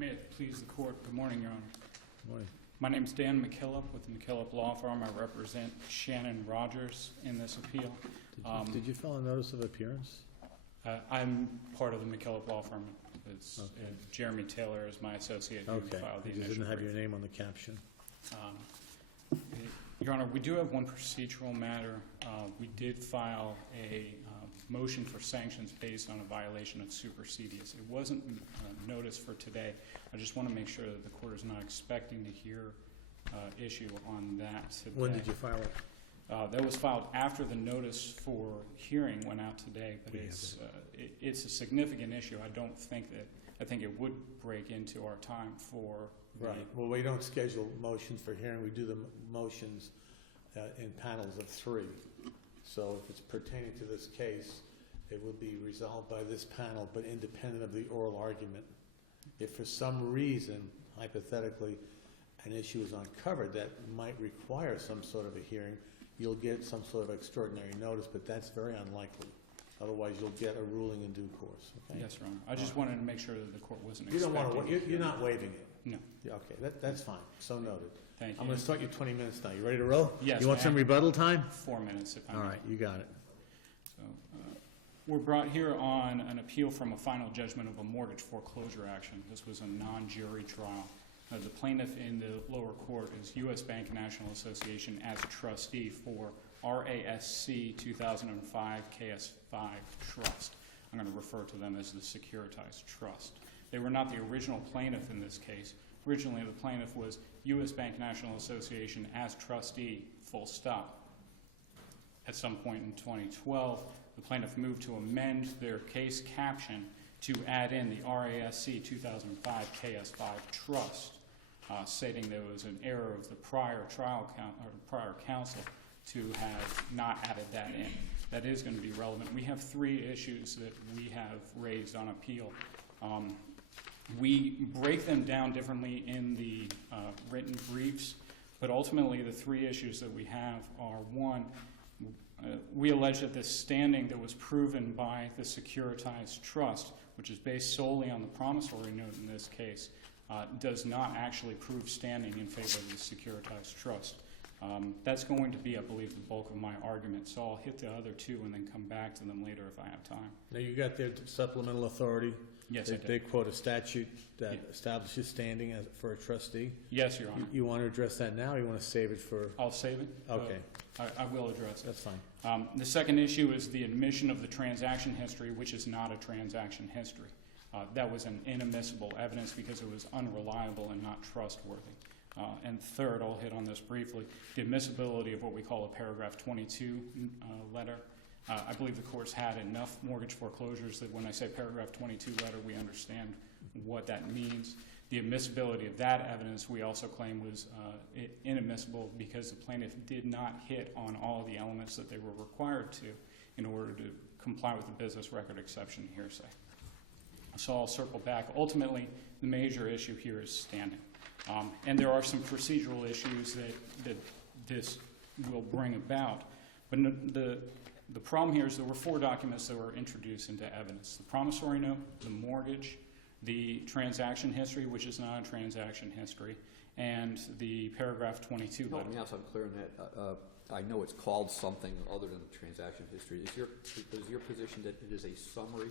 May it please the court. Good morning, Your Honor. Good morning. My name is Dan McKillop with the McKillop Law Firm. I represent Shannon Rogers in this appeal. Did you file a notice of appearance? I'm part of the McKillop Law Firm. It's, Jeremy Taylor is my associate who filed the you initial didn't have brief. your name on the caption. Your Honor, we do have one procedural matter. We did file a motion for sanctions based on a violation of supersedious. It wasn't noticed for today. I just want to make sure that the court is not expecting to hear issue on that today. When did you file it? That was filed after the notice for hearing went out today, but it's a significant issue. I think it would break into our time for Right. Well, we don't schedule motions for hearing. We do the motions in panels of 3. So if it's pertaining to this case, it will be resolved by this panel, but independent of the oral argument. If for some reason, hypothetically, an issue is uncovered that might require some sort of a hearing, you'll get some sort of extraordinary notice, but that's very unlikely. Otherwise, you'll get a ruling in due course. Okay? Yes, Your Honor. I just wanted to make sure that the court wasn't You don't expecting. want to. You're not waiving it. No. Yeah, okay, that's fine. So noted. Thank you. I'm going to start you 20 minutes now. You ready to roll? Yes. You want some rebuttal time? 4 minutes, if I may. All right, you got it. So, we're brought here on an appeal from a final judgment of a mortgage foreclosure action. This was a non-jury trial. The plaintiff in the lower court is U.S. Bank National Association as a trustee for RASC 2005 KS5 Trust. I'm going to refer to them as the Securitized Trust. They were not the original plaintiff in this case. Originally, the plaintiff was U.S. Bank National Association as trustee, full stop. At some point in 2012, the plaintiff moved to amend their case caption to add in the RASC 2005 KS5 Trust, stating there was an error of the prior prior counsel to have not added that in. That is going to be relevant. We have 3 issues that we have raised on appeal. We break them down differently in the written briefs, but ultimately the 3 issues that we have are, 1, we allege that the standing that was proven by the Securitized Trust, which is based solely on the promissory note in this case, does not actually prove standing in favor of the Securitized Trust. That's going to be, I believe, the bulk of my argument, so I'll hit the other 2 and then come back to them later if I have time. Now, you got their supplemental authority? Yes, I did. They quote a statute that establishes standing for a trustee? Yes, Your Honor. You want to address that now, or you want to save it for... I'll save it. Okay. I will address it. That's fine. The second issue is the admission of the transaction history, which is not a transaction history. That was an inadmissible evidence because it was unreliable and not trustworthy. And third, I'll hit on this briefly, the admissibility of what we call a paragraph 22 letter. I believe the court's had enough mortgage foreclosures that when I say paragraph 22 letter, we understand what that means. The admissibility of that evidence we also claim was inadmissible because the plaintiff did not hit on all the elements that they were required to in order to comply with the business record exception hearsay. So I'll circle back. Ultimately, the major issue here is standing. And there are some procedural issues that this will bring about. But the problem here is there were 4 documents that were introduced into evidence. The promissory note, the mortgage, the transaction history, which is not a transaction history, and the paragraph 22 letter. Help me out so I'm clear on that. I know it's called something other than the transaction history. Is your position that it is a summary?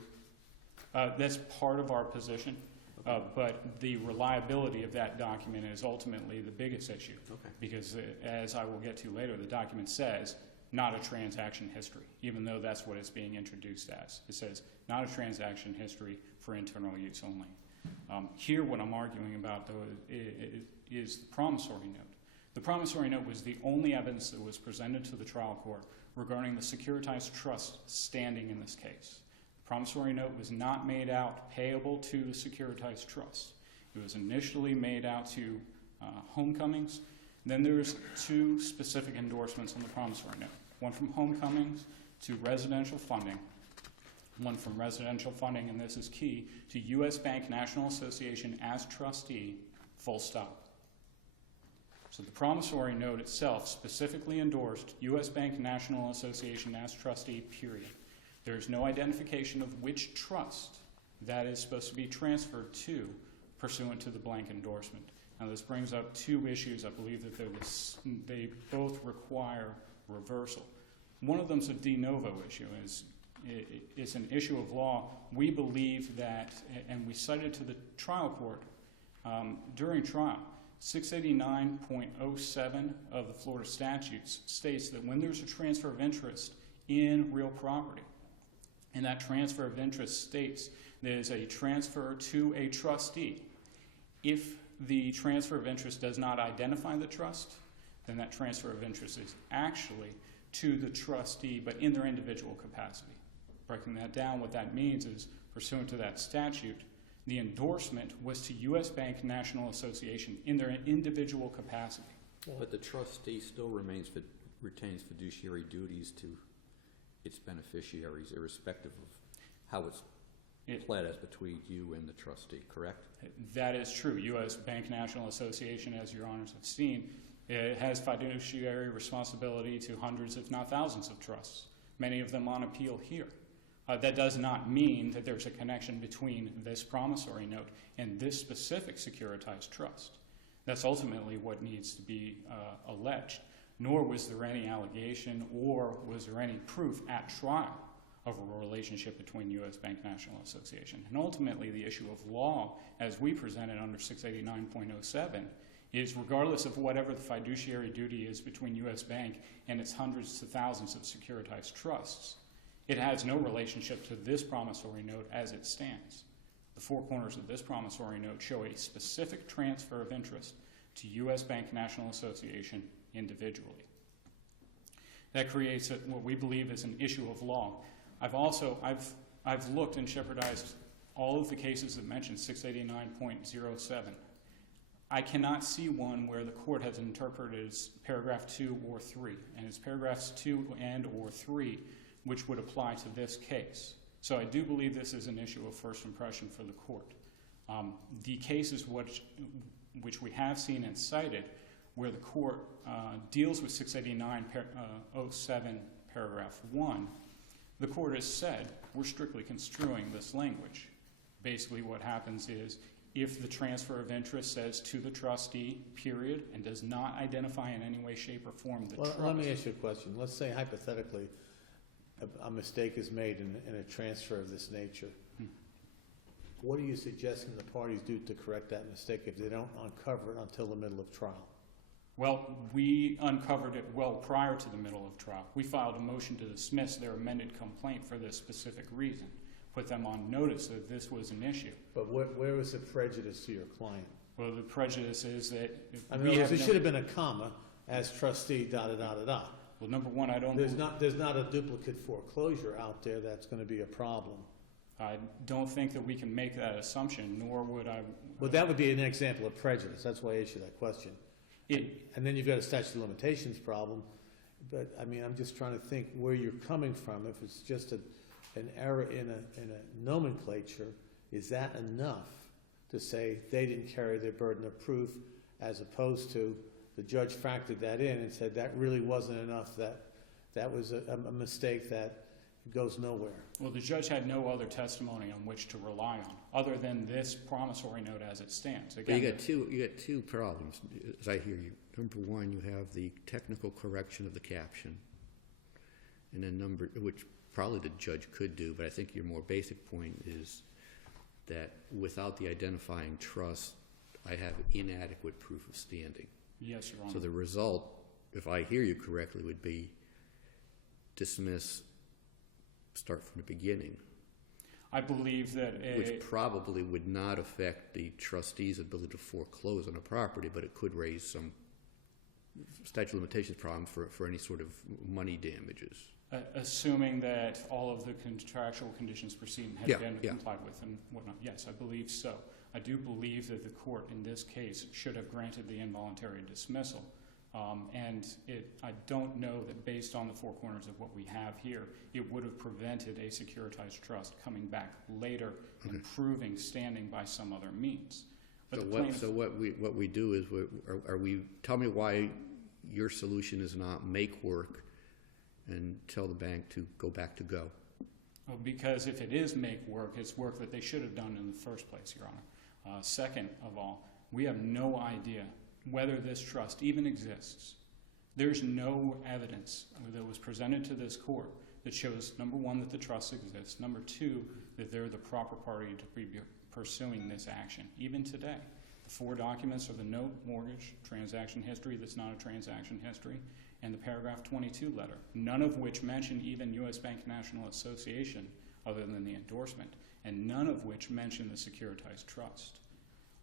That's part of our position. But the reliability of that document is ultimately the biggest issue. Okay. Because as I will get to later, the document says not a transaction history, even though that's what it's being introduced as. It says not a transaction history for internal use only. Here what I'm arguing about, though, is the promissory note. The promissory note was the only evidence that was presented to the trial court regarding the Securitized Trust standing in this case. Promissory note was not made out payable to the Securitized Trust. It was initially made out to Homecomings. Then there's 2 specific endorsements on the promissory note. One from Homecomings to residential funding. One from residential funding, and this is key, to U.S. Bank National Association as trustee, full stop. So the promissory note itself specifically endorsed U.S. Bank National Association as trustee, period. There is no identification of which trust that is supposed to be transferred to pursuant to the blank endorsement. Now, this brings up two issues. I believe that they both require reversal. One of them is a de novo issue. It's an issue of law. We believe that, and we cited to the trial court during trial, 689.07 of the Florida statutes states that when there's a transfer of interest in real property, and that transfer of interest states there's a transfer to a trustee. If the transfer of interest does not identify the trust, then that transfer of interest is actually to the trustee, but in their individual capacity. Breaking that down, what that means is, pursuant to that statute, the endorsement was to U.S. Bank National Association in their individual capacity. But the trustee still retains fiduciary duties to its beneficiaries, irrespective of how it's pled as between you and the trustee, correct? That is true. U.S. Bank National Association, as your honors have seen, it has fiduciary responsibility to hundreds, if not thousands, of trusts, many of them on appeal here. That does not mean that there's a connection between this promissory note and this specific securitized trust. That's ultimately what needs to be alleged. Nor was there any allegation or was there any proof at trial of a relationship between U.S. Bank National Association. And ultimately, the issue of law, as we presented under 689.07, is regardless of whatever the fiduciary duty is between U.S. Bank and its hundreds to thousands of securitized trusts, it has no relationship to this promissory note as it stands. The four corners of this promissory note show a specific transfer of interest to U.S. Bank National Association individually. That creates what we believe is an issue of law. I've looked and shepherdized all of the cases that mention 689.07. I cannot see one where the court has interpreted as paragraph 2 or 3, and it's paragraphs 2 and or 3 which would apply to this case. So I do believe this is an issue of first impression for the court. The cases which we have seen and cited where the court deals with 689.07 paragraph 1, the court has said we're strictly construing this language. Basically what happens is if the transfer of interest says to the trustee, period, and does not identify in any way, shape, or form the trust. Let me ask you a question. Let's say hypothetically a mistake is made in a transfer of this nature. What are you suggesting the parties do to correct that mistake if they don't uncover it until the middle of trial? Well, we uncovered it well prior to the middle of trial. We filed a motion to dismiss their amended complaint for this specific reason, put them on notice that this was an issue. But where was the prejudice to your client? Well, the prejudice is that there should have been a comma as trustee, da-da-da-da-da. Well, number one, I don't There's not a duplicate foreclosure out there that's going to be a problem. I don't think that we can make that assumption, nor would I. Well, that would be an example of prejudice. That's why I issued that question. And then you've got a statute of limitations problem. But, I mean, I'm just trying to think where you're coming from. If it's just an error in a nomenclature, is that enough to say they didn't carry their burden of proof, as opposed to the judge factored that in and said that really wasn't enough, that was a mistake that goes nowhere? Well, the judge had no other testimony on which to rely on, other than this promissory note as it stands. Again, you got two problems, as I hear you. Number one, you have the technical correction of the caption, and then which probably the judge could do, but I think your more basic point is that without the identifying trust, I have inadequate proof of standing. Yes, Your Honor. So the result, if I hear you correctly, would be dismiss, start from the beginning. I believe that which probably would not affect the trustee's ability to foreclose on a property, but it could raise some statute of limitations problem for any sort of money damages. Assuming that all of the contractual conditions preceding had been complied with and whatnot. Yes, I believe so. I do believe that the court in this case should have granted the involuntary dismissal. I don't know that based on the four corners of what we have here, it would have prevented a securitized trust coming back later and proving standing by some other means. But so what we do is, tell me why your solution is not make work and tell the bank to go back to go. Well, because if it is make work, it's work that they should have done in the first place, Your Honor. Second of all, we have no idea whether this trust even exists. There's no evidence that was presented to this court that shows, number one, that the trust exists, number two, that they're the proper party to be pursuing this action, even today. The 4 documents are the note, mortgage, transaction history that's not a transaction history, and the paragraph 22 letter, none of which mention even U.S. Bank National Association other than the endorsement, and none of which mention the securitized trust.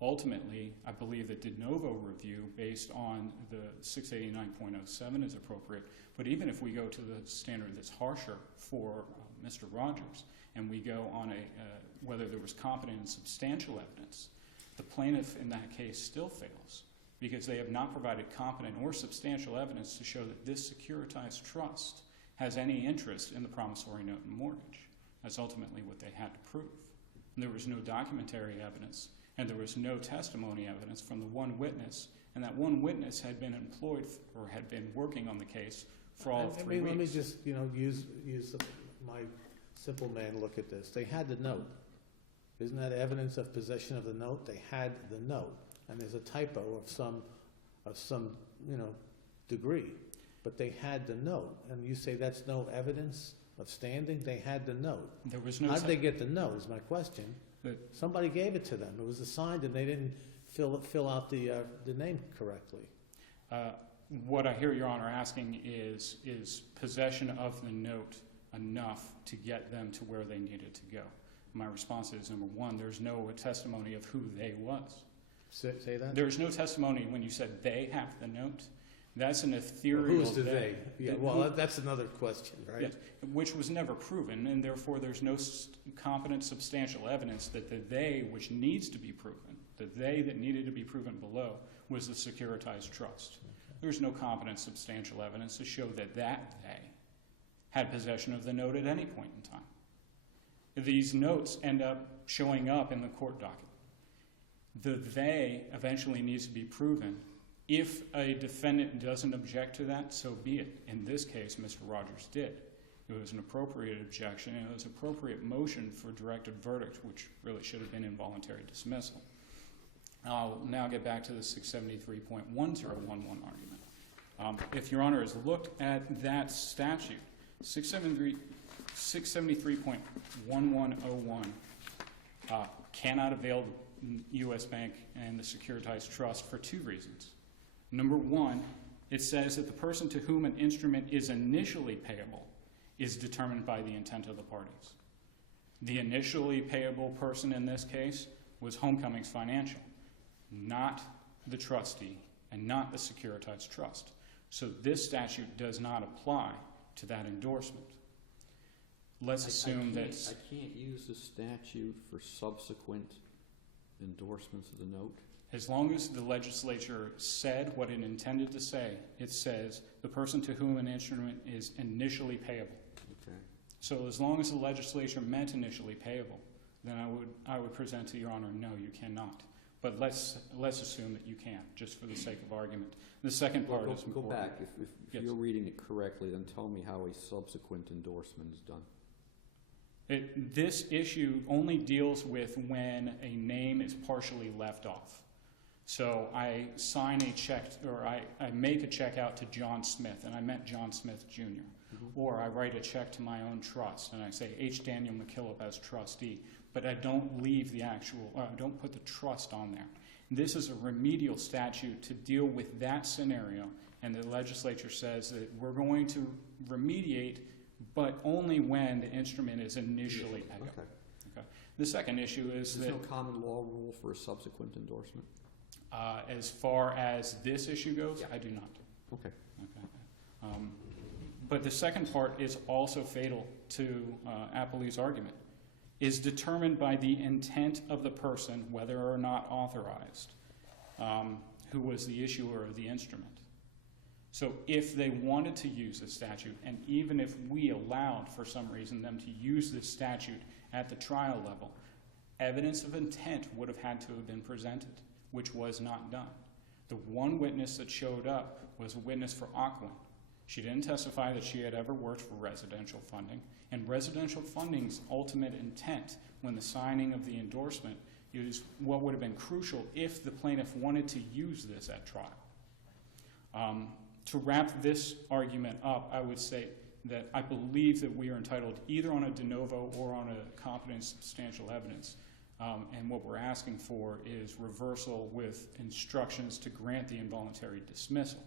Ultimately, I believe that de novo review based on the 689.07 is appropriate, but even if we go to the standard that's harsher for Mr. Rogers, and we go on whether there was competent and substantial evidence, the plaintiff in that case still fails because they have not provided competent or substantial evidence to show that this securitized trust has any interest in the promissory note and mortgage. That's ultimately what they had to prove. And there was no documentary evidence, and there was no testimony evidence from the one witness, and that one witness had been employed or had been working on the case for all of 3 weeks. Let me just, use my simple man look at this. They had the note. Isn't that evidence of possession of the note? They had the note, and there's a typo of some degree, but they had the note, and you say that's no evidence of standing? They had the note. There was no. How did they get the note? Is my question. Somebody gave it to them. It was assigned, and they didn't fill out the name correctly. What I hear Your Honor asking is possession of the note enough to get them to where they needed to go? My response is, number one, there's no testimony of who they was. Say that? There's no testimony when you said they have the note. That's an ethereal. Who's the they? Yeah, well, that's another question, right? Yes, which was never proven, and therefore there's no competent, substantial evidence that the they, which needs to be proven, the they that needed to be proven below, was the securitized trust. There's no competent, substantial evidence to show that they had possession of the note at any point in time. These notes end up showing up in the court docket. The they eventually needs to be proven. If a defendant doesn't object to that, so be it. In this case, Mr. Rogers did. It was an appropriate objection, and it was an appropriate motion for directed verdict, which really should have been involuntary dismissal. I'll now get back to the 673.1011 argument. If Your Honor has looked at that statute, 673.1101 cannot avail the U.S. Bank and the securitized trust for 2 reasons. Number one, it says that the person to whom an instrument is initially payable is determined by the intent of the parties. The initially payable person in this case was Homecomings Financial, not the trustee and not the securitized trust. So this statute does not apply to that endorsement. Let's assume that... I can't use the statute for subsequent endorsements of the note? As long as the legislature said what it intended to say, it says the person to whom an instrument is initially payable. Okay. So as long as the legislature meant initially payable, then I would present to Your Honor, no, you cannot. But let's assume that you can, just for the sake of argument. The second part is important. Go back. If Yes. you're reading it correctly, then tell me how a subsequent endorsement is done. This issue only deals with when a name is partially left off. So I sign a check, or I make a check out to John Smith, and I meant John Smith Jr. Mm-hmm. Or I write a check to my own trust, and I say H. Daniel McKillop as trustee, but I don't leave the actual, I don't put the trust on there. This is a remedial statute to deal with that scenario, and the legislature says that we're going to remediate, but only when the instrument is initially payable. Okay. Okay. The second issue is There's that... no common law rule for a subsequent endorsement? As far as this issue goes, Yeah. I do not. Okay. Okay. But the second part is also fatal to Appellee's argument, is determined by the intent of the person, whether or not authorized, who was the issuer of the instrument. So if they wanted to use the statute, and even if we allowed for some reason them to use this statute at the trial level, evidence of intent would have had to have been presented, which was not done. The one witness that showed up was a witness for Aquin. She didn't testify that she had ever worked for residential funding, and residential funding's ultimate intent when the signing of the endorsement is what would have been crucial if the plaintiff wanted to use this at trial. To wrap this argument up, I would say that I believe that we are entitled either on a de novo or on a competent substantial evidence. And what we're asking for is reversal with instructions to grant the involuntary dismissal.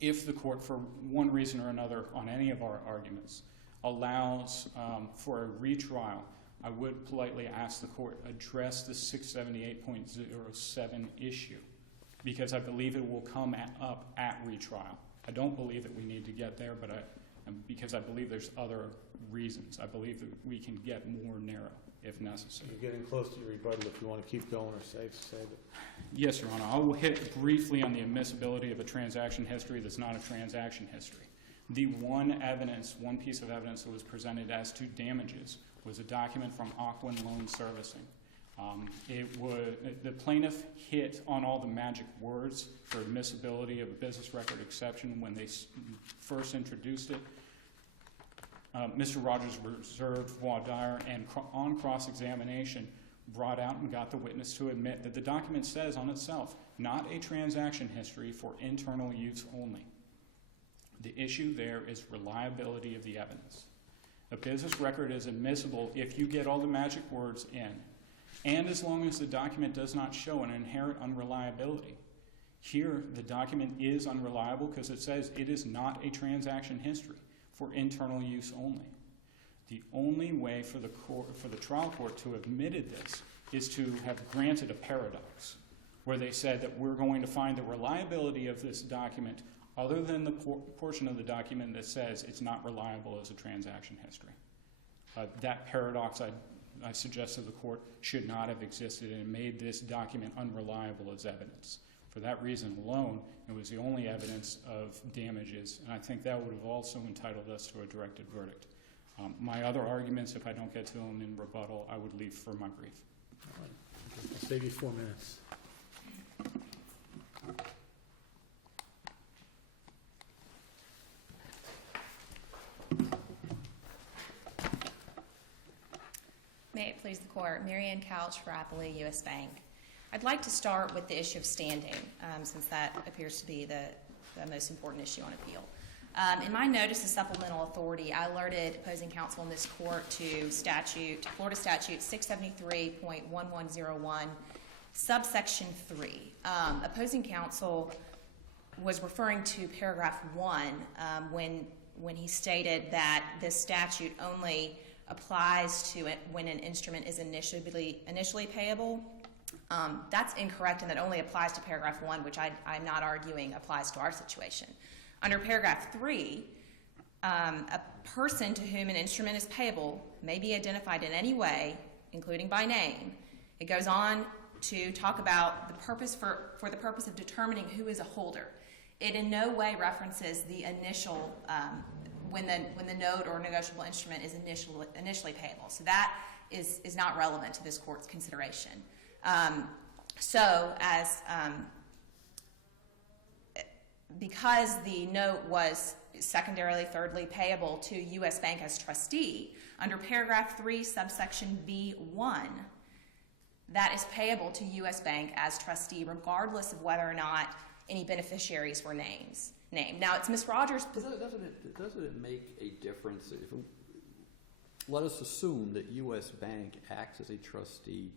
If the court, for one reason or another on any of our arguments, allows for a retrial, I would politely ask the court address the 678.07 issue, because I believe it will come up at retrial. I don't believe that we need to get there, but because I believe there's other reasons. I believe that we can get more narrow if necessary. You're getting close to your rebuttal. If you want to keep going or save it. Yes, Your Honor. I will hit briefly on the admissibility of a transaction history that's not a transaction history. The one piece of evidence that was presented as to damages was a document from Aquin Loan Servicing. The plaintiff hit on all the magic words for admissibility of a business record exception when they first introduced it. Mr. Rogers reserved voir dire and on cross-examination brought out and got the witness to admit that the document says on itself, not a transaction history for internal use only. The issue there is reliability of the evidence. A business record is admissible if you get all the magic words in, and as long as the document does not show an inherent unreliability. Here, the document is unreliable because it says it is not a transaction history for internal use only. The only way for the trial court to have admitted this is to have granted a paradox, where they said that we're going to find the reliability of this document other than the portion of the document that says it's not reliable as a transaction history. That paradox, I suggest to the court, should not have existed and made this document unreliable as evidence. For that reason alone, it was the only evidence of damages, and I think that would have also entitled us to a directed verdict. My other arguments, if I don't get to them in rebuttal, I would leave for my brief. All right. I'll save you 4 minutes. May it please the Court. Mary Ann Couch for Appellee, U.S. Bank. I'd like to start with the issue of standing, since that appears to be the most important issue on appeal. In my notice of supplemental authority, I alerted opposing counsel in this court to Florida Statute 673.1101, subsection 3. Opposing counsel was referring to paragraph 1 when he stated that this statute only applies to it when an instrument is initially payable. That's incorrect, and that only applies to paragraph 1, which I'm not arguing applies to our situation. Under paragraph 3, a person to whom an instrument is payable may be identified in any way, including by name. It goes on to talk about the purpose for the purpose of determining who is a holder. It in no way references the initial when the note or negotiable instrument is initially payable. So that is not relevant to this court's consideration. Because the note was secondarily, thirdly payable to U.S. Bank as trustee, under paragraph 3, subsection B1, that is payable to U.S. Bank as trustee regardless of whether or not any beneficiaries were named. Now, it's Ms. Rogers' position. Doesn't it make a difference? Let us assume that U.S. Bank acts as a trustee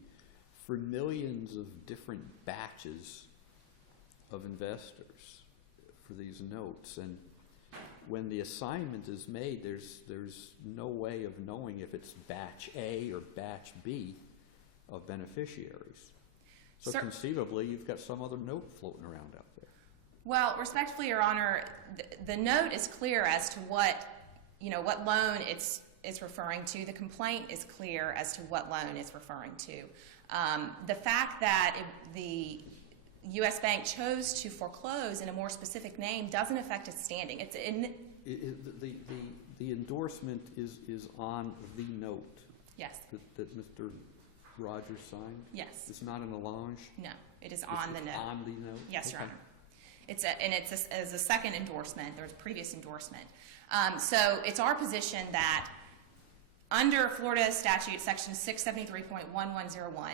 for millions of different batches of investors for these notes, and when the assignment is made, there's no way of knowing if it's batch A or batch B of beneficiaries. So conceivably, you've got some other note floating around out there. Well, respectfully, Your Honor, the note is clear as to what loan it's referring to. The complaint is clear as to what loan it's referring to. The fact that the U.S. Bank chose to foreclose in a more specific name doesn't affect its standing. The endorsement is on the note. Yes. That Mr. Rogers signed? Yes. It's not an allonge? No, it is on the note. On the note? Yes, Your Okay. Honor. It's a second endorsement. There was a previous endorsement. So it's our position that under Florida statute section 673.1101,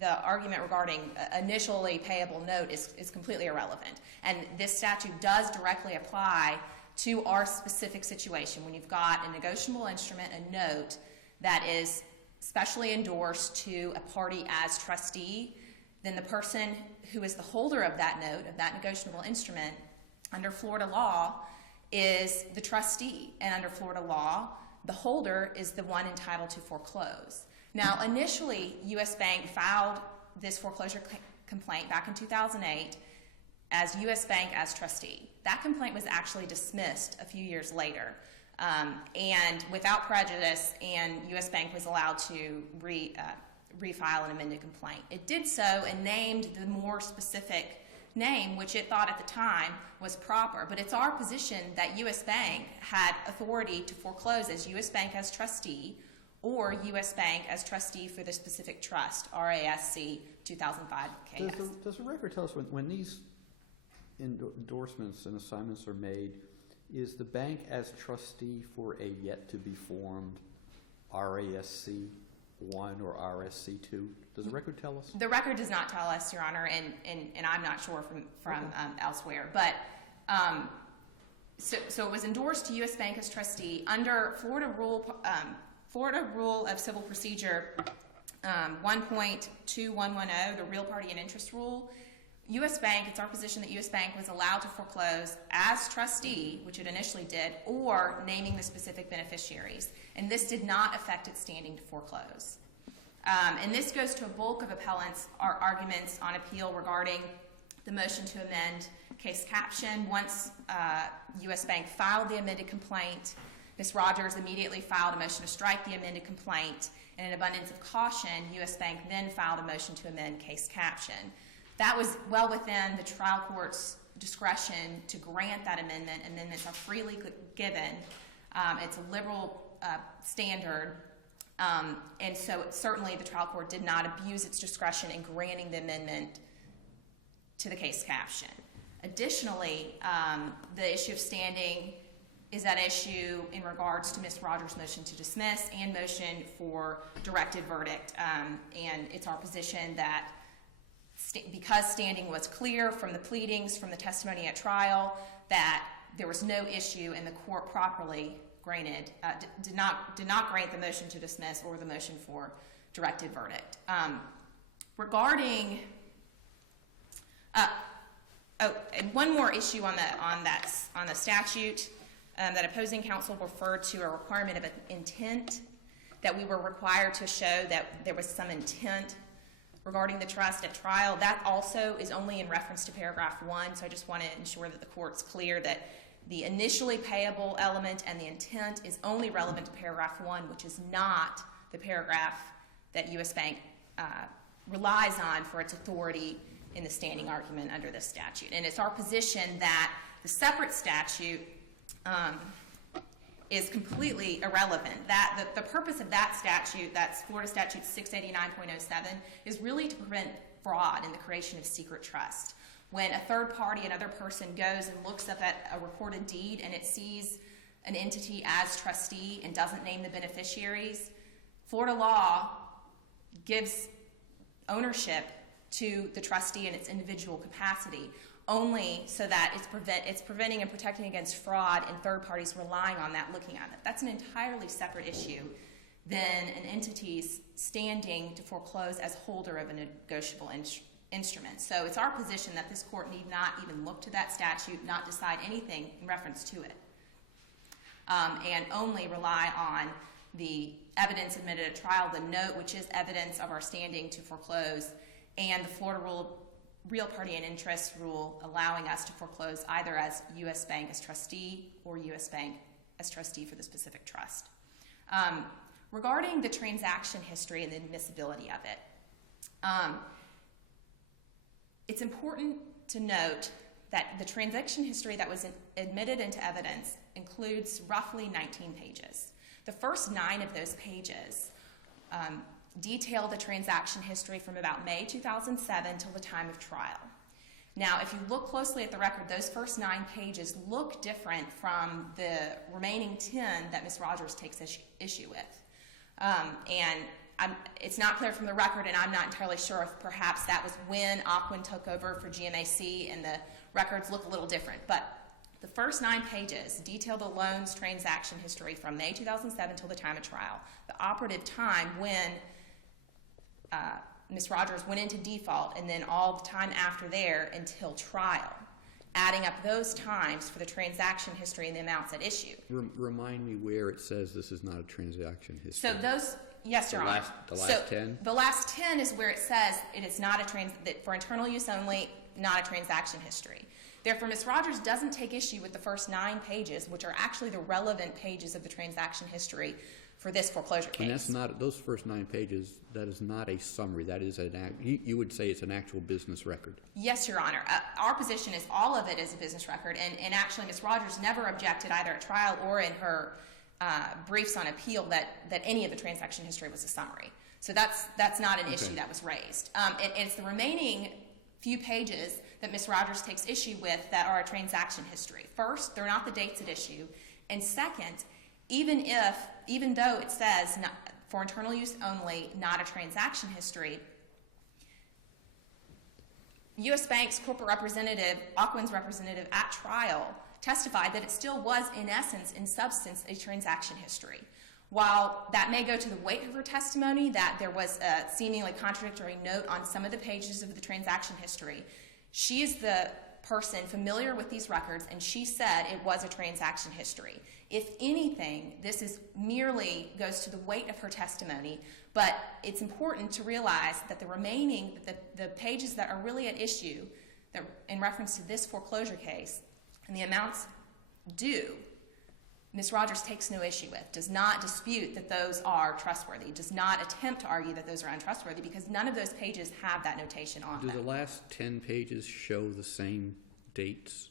the argument regarding initially payable note is completely irrelevant. And this statute does directly apply to our specific situation. When you've got a negotiable instrument, a note, that is specially endorsed to a party as trustee, then the person who is the holder of that note, of that negotiable instrument, under Florida law, is the trustee. And under Florida law, the holder is the one entitled to foreclose. Now, initially, U.S. Bank filed this foreclosure complaint back in 2008 as U.S. Bank as trustee. That complaint was actually dismissed a few years later, and without prejudice, and U.S. Bank was allowed to refile an amended complaint. It did so and named the more specific name, which it thought at the time was proper. But it's our position that U.S. Bank had authority to foreclose as U.S. Bank as trustee or U.S. Bank as trustee for the specific trust, RASC 2005 KS. Does the record tell us when these endorsements and assignments are made, is the bank as trustee for a yet-to-be-formed RASC 1 or RSC 2? Does the record tell us? The record does not tell us, Your Honor, and I'm not sure from elsewhere. But so it was endorsed to U.S. Bank as trustee under Florida Rule of Civil Procedure 1.2110, the Real Party and Interest Rule. U.S. Bank, it's our position that U.S. Bank was allowed to foreclose as trustee, which it initially did, or naming the specific beneficiaries. And this did not affect its standing to foreclose. And this goes to a bulk of appellants' arguments on appeal regarding the motion to amend case caption. Once U.S. Bank filed the amended complaint, Ms. Rogers immediately filed a motion to strike the amended complaint. In an abundance of caution, U.S. Bank then filed a motion to amend case caption. That was well within the trial court's discretion to grant that amendment. Amendments are freely given. It's a liberal standard. And so certainly the trial court did not abuse its discretion in granting the amendment to the case caption. Additionally, the issue of standing is at issue in regards to Ms. Rogers' motion to dismiss and motion for directed verdict. And it's our position that because standing was clear from the pleadings, from the testimony at trial, that there was no issue and the court properly granted, did not grant the motion to dismiss or the motion for directed verdict. Regarding, and one more issue on the statute that opposing counsel referred to, a requirement of an intent, that we were required to show that there was some intent regarding the trust at trial. That also is only in reference to paragraph 1, so I just want to ensure that the court's clear that the initially payable element and the intent is only relevant to paragraph 1, which is not the paragraph that U.S. Bank relies on for its authority in the standing argument under this statute. And it's our position that the separate statute is completely irrelevant. That the purpose of that statute, that's Florida Statute 689.07, is really to prevent fraud in the creation of secret trust. When a third party, another person, goes and looks up at a recorded deed and it sees an entity as trustee and doesn't name the beneficiaries, Florida law gives ownership to the trustee in its individual capacity, only so that it's preventing and protecting against fraud and third parties relying on that, looking at it. That's an entirely separate issue than an entity's standing to foreclose as holder of a negotiable instrument. So it's our position that this court need not even look to that statute, not decide anything in reference to it, and only rely on the evidence admitted at trial, the note, which is evidence of our standing to foreclose, and the Florida Real Party and Interest Rule allowing us to foreclose either as U.S. Bank as trustee or U.S. Bank as trustee for the specific trust. Regarding the transaction history and the admissibility of it, it's important to note that the transaction history that was admitted into evidence includes roughly 19 pages. The first 9 of those pages detail the transaction history from about May 2007 till the time of trial. Now, if you look closely at the record, those first 9 pages look different from the remaining 10 that Ms. Rogers takes issue with. It's not clear from the record, and I'm not entirely sure if perhaps that was when Ocwen took over for GMAC and the records look a little different. But the first 9 pages detail the loan's transaction history from May 2007 till the time of trial, the operative time when Ms. Rogers went into default, and then all the time after there until trial, adding up those times for the transaction history and the amounts at issue. Remind me where it says this is not a transaction history. So those, yes, Your Honor. The last 10? The last 10 is where it says it is not that for internal use only, not a transaction history. Therefore, Ms. Rogers doesn't take issue with the first 9 pages, which are actually the relevant pages of the transaction history for this foreclosure case. And that's not, those first 9 pages, that is not a summary. That is you would say it's an actual business record. Yes, Your Honor. Our position is all of it is a business record, and actually Ms. Rogers never objected either at trial or in her briefs on appeal that any of the transaction history was a summary. So that's not an issue that was raised. And it's the remaining few pages that Ms. Rogers takes issue with that are a transaction history. First, they're not the dates at issue. And second, even though it says for internal use only, not a transaction history, U.S. Bank's corporate representative, Ocwen's representative at trial, testified that it still was, in essence, in substance, a transaction history. While that may go to the weight of her testimony, that there was a seemingly contradictory note on some of the pages of the transaction history, she is the person familiar with these records, and she said it was a transaction history. If anything, this is merely goes to the weight of her testimony, but it's important to realize that the remaining, the pages that are really at issue that in reference to this foreclosure case and the amounts due, Ms. Rogers takes no issue with, does not dispute that those are trustworthy, does not attempt to argue that those are untrustworthy, because none of those pages have that notation on them. Do the last 10 pages show the same dates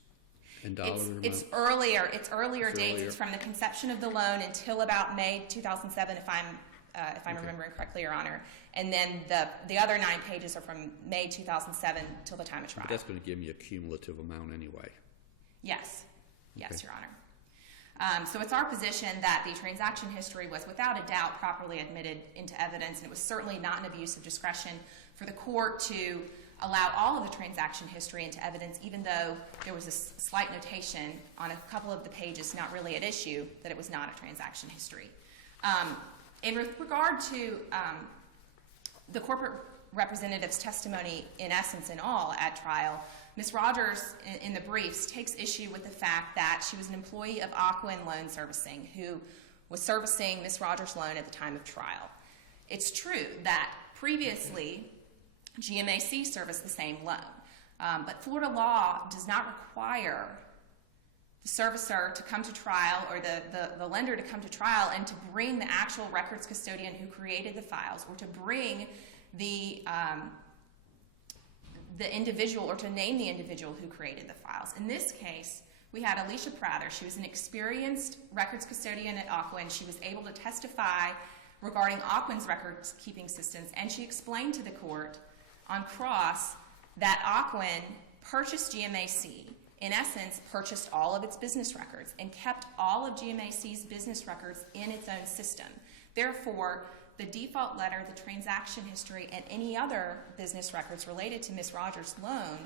and dollar amount? It's earlier dates. Earlier. It's from the conception of the loan until about May 2007, if I'm remembering correctly, Your Honor. And then the other 9 pages are from May 2007 till the time of trial. But that's going to give me a cumulative amount anyway. Yes. Yes, Okay. Your Honor. So it's our position that the transaction history was without a doubt properly admitted into evidence, and it was certainly not an abuse of discretion for the court to allow all of the transaction history into evidence, even though there was a slight notation on a couple of the pages not really at issue that it was not a transaction history. In regard to the corporate representative's testimony, in essence and all, at trial, Ms. Rogers, in the briefs, takes issue with the fact that she was an employee of Ocwen Loan Servicing who was servicing Ms. Rogers' loan at the time of trial. It's true that previously GMAC serviced the same loan, but Florida law does not require the servicer to come to trial or the lender to come to trial and to bring the actual records custodian who created the files, or to bring the individual, or to name the individual who created the files. In this case, we had Alicia Prather. She was an experienced records custodian at Ocwen. She was able to testify regarding Ocwen's records keeping systems, and she explained to the court on cross that Ocwen purchased GMAC, in essence purchased all of its business records, and kept all of GMAC's business records in its own system. Therefore, the default letter, the transaction history, and any other business records related to Ms. Rogers' loan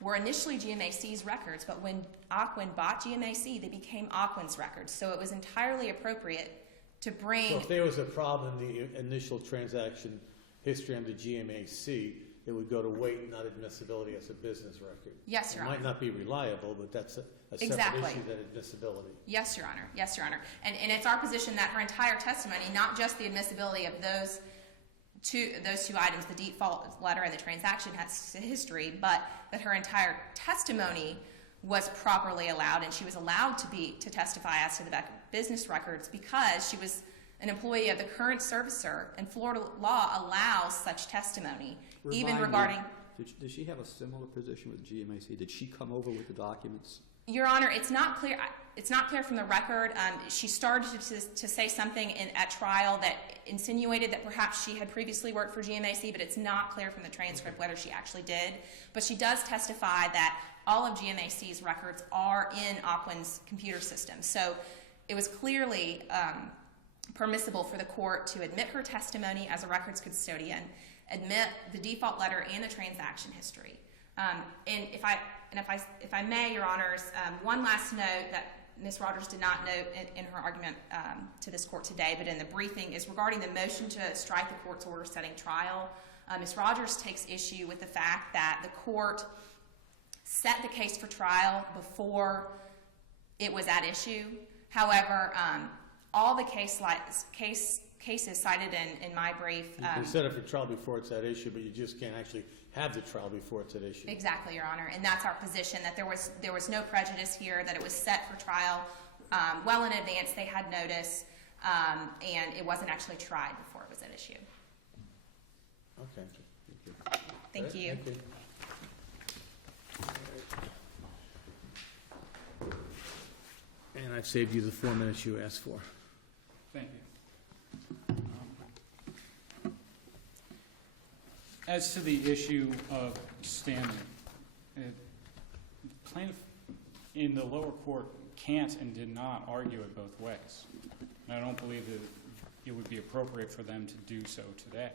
were initially GMAC's records, but when Ocwen bought GMAC, they became Ocwen's records. So it was entirely appropriate to bring... So if there was a problem in the initial transaction history under GMAC, it would go to weight, not admissibility as a business record. Yes, Your Honor. It might not be reliable, but that's a separate Exactly. issue than admissibility. Yes, Your Honor. Yes, Your Honor. And it's our position that her entire testimony, not just the admissibility of those two items, the default letter and the transaction history, but that her entire testimony was properly allowed, and she was allowed to testify as to the business records because she was an employee of the current servicer, and Florida law allows such testimony, even regarding... Did she have a similar position with GMAC? Did she come over with the documents? Your Honor, it's not clear. it's not clear from the record. She started to say something at trial that insinuated that perhaps she had previously worked for GMAC, but it's not clear from the transcript whether she actually did. But she does testify that all of GMAC's records are in Ocwen's computer system. So it was clearly permissible for the court to admit her testimony as a records custodian, admit the default letter and the transaction history. And if I may, Your Honors, one last note that Ms. Rogers did not note in her argument to this court today, but in the briefing, is regarding the motion to strike the court's order setting trial. Ms. Rogers takes issue with the fact that the court set the case for trial before it was at issue. However, all the cases cited in my brief. You can set it for trial before it's at issue, but you just can't actually have the trial before it's at issue. Exactly, Your Honor, and that's our position, that there was no prejudice here, that it was set for trial well in advance. They had notice, and it wasn't actually tried before it was at issue. Okay. Thank you. Thank you. And I've saved you the 4 minutes you asked for. Thank you. As to the issue of standing, plaintiff in the lower court can't and did not argue it both ways. And I don't believe that it would be appropriate for them to do so today.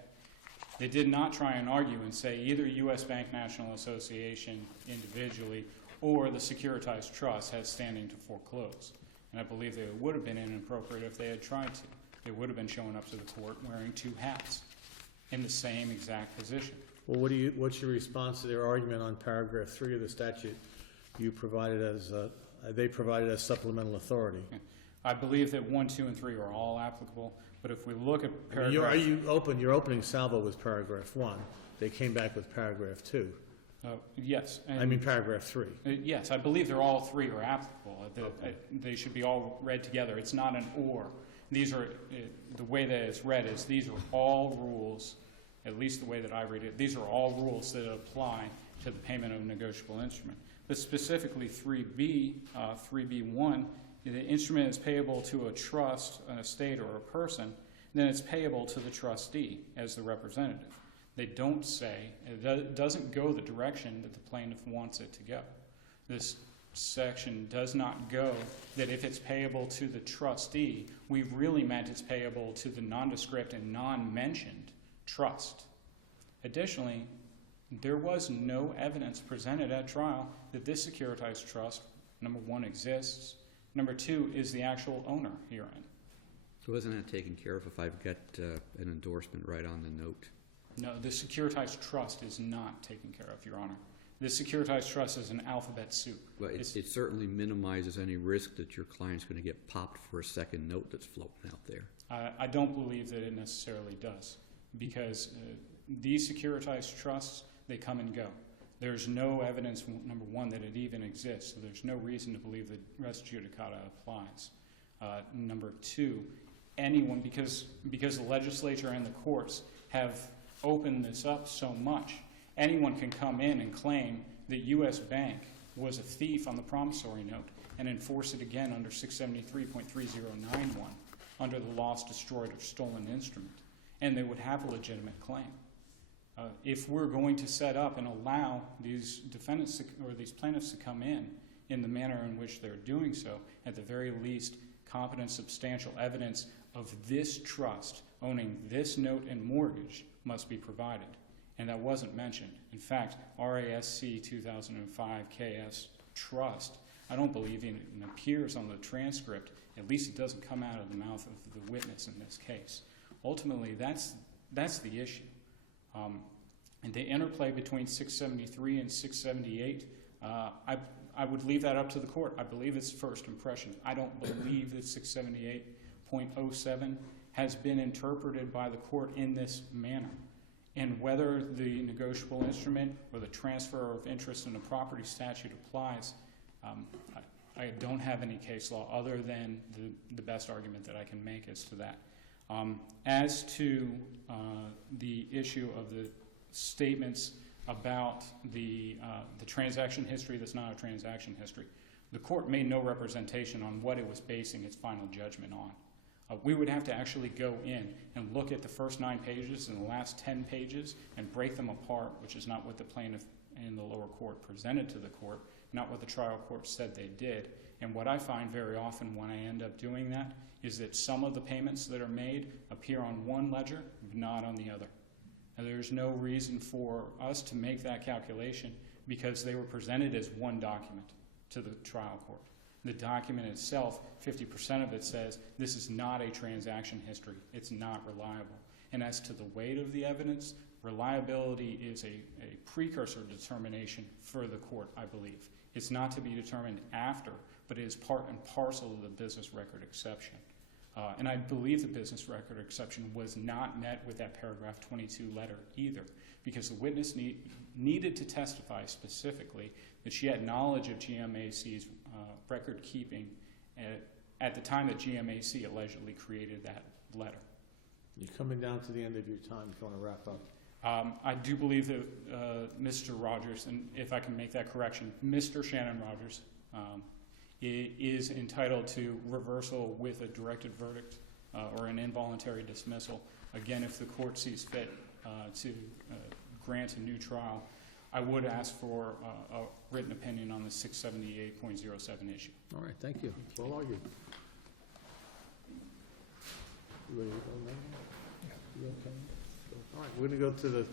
They did not try and argue and say either U.S. Bank National Association individually or the securitized trust has standing to foreclose. And I believe that it would have been inappropriate if they had tried to. They would have been showing up to the court wearing 2 hats in the same exact position. Well, what's your response to their argument on paragraph 3 of the statute you provided as, they provided as supplemental authority? I believe that 1, 2, and 3 are all applicable, but if we look at paragraph... Your opening salvo was paragraph 1. They came back with paragraph 2. Yes. I mean paragraph 3. Yes, I believe they're all 3 are applicable. They should be all read together. It's not an or. These are, the way that it's read is these are all rules, at least the way that I read it, these are all rules that apply to the payment of a negotiable instrument. But specifically 3B, 3B1, the instrument is payable to a trust, an estate, or a person, then it's payable to the trustee as the representative. They don't say, it doesn't go the direction that the plaintiff wants it to go. This section does not go that if it's payable to the trustee, we've really meant it's payable to the nondescript and non-mentioned trust. Additionally, there was no evidence presented at trial that this securitized trust, number 1, exists, number 2, is the actual owner herein. So wasn't that taken care of if I've got an endorsement right on the note? No, the securitized trust is not taken care of, Your Honor. The securitized trust is an alphabet soup. Well, it certainly minimizes any risk that your client's going to get popped for a second note that's floating out there. I don't believe that it necessarily does, because these securitized trusts, they come and go. There's no evidence, number 1, that it even exists, so there's no reason to believe that res judicata applies. Number 2, anyone, because the legislature and the courts have opened this up so much, anyone can come in and claim that U.S. Bank was a thief on the promissory note and enforce it again under 673.3091 under the lost, destroyed, or stolen instrument, and they would have a legitimate claim. If we're going to set up and allow these defendants or these plaintiffs to come in the manner in which they're doing so, at the very least, competent, substantial evidence of this trust owning this note and mortgage must be provided. And that wasn't mentioned. In fact, RASC 2005 KS Trust, I don't believe it appears on the transcript. At least it doesn't come out of the mouth of the witness in this case. Ultimately, that's the issue. And the interplay between 673 and 678, I would leave that up to the court. I believe it's first impression. I don't believe that 678.07 has been interpreted by the court in this manner. And whether the negotiable instrument or the transfer of interest in a property statute applies, I don't have any case law other than the best argument that I can make as to that. As to the issue of the statements about the transaction history that's not a transaction history. The court made no representation on what it was basing its final judgment on. We would have to actually go in and look at the first 9 pages and the last 10 pages and break them apart, which is not what the plaintiff in the lower court presented to the court, not what the trial court said they did. And what I find very often when I end up doing that is that some of the payments that are made appear on one ledger, but not on the other. And there's no reason for us to make that calculation because they were presented as one document to the trial court. The document itself, 50% of it says this is not a transaction history. It's not reliable. And as to the weight of the evidence, reliability is a precursor determination for the court, I believe. It's not to be determined after, but it is part and parcel of the business record exception. And I believe the business record exception was not met with that paragraph 22 letter either, because the witness needed to testify specifically that she had knowledge of GMAC's record keeping at the time that GMAC allegedly created that letter. You're coming down to the end of your time if you want to wrap up. I do believe that Mr. Rogers, and if I can make that correction, Mr. Shannon Rogers is entitled to reversal with a directed verdict or an involuntary dismissal. Again, if the court sees fit to grant a new trial, I would ask for a written opinion on the 678.07 issue. All right, thank you. Well argued. You ready to go now? You okay? All right, we're going to go to the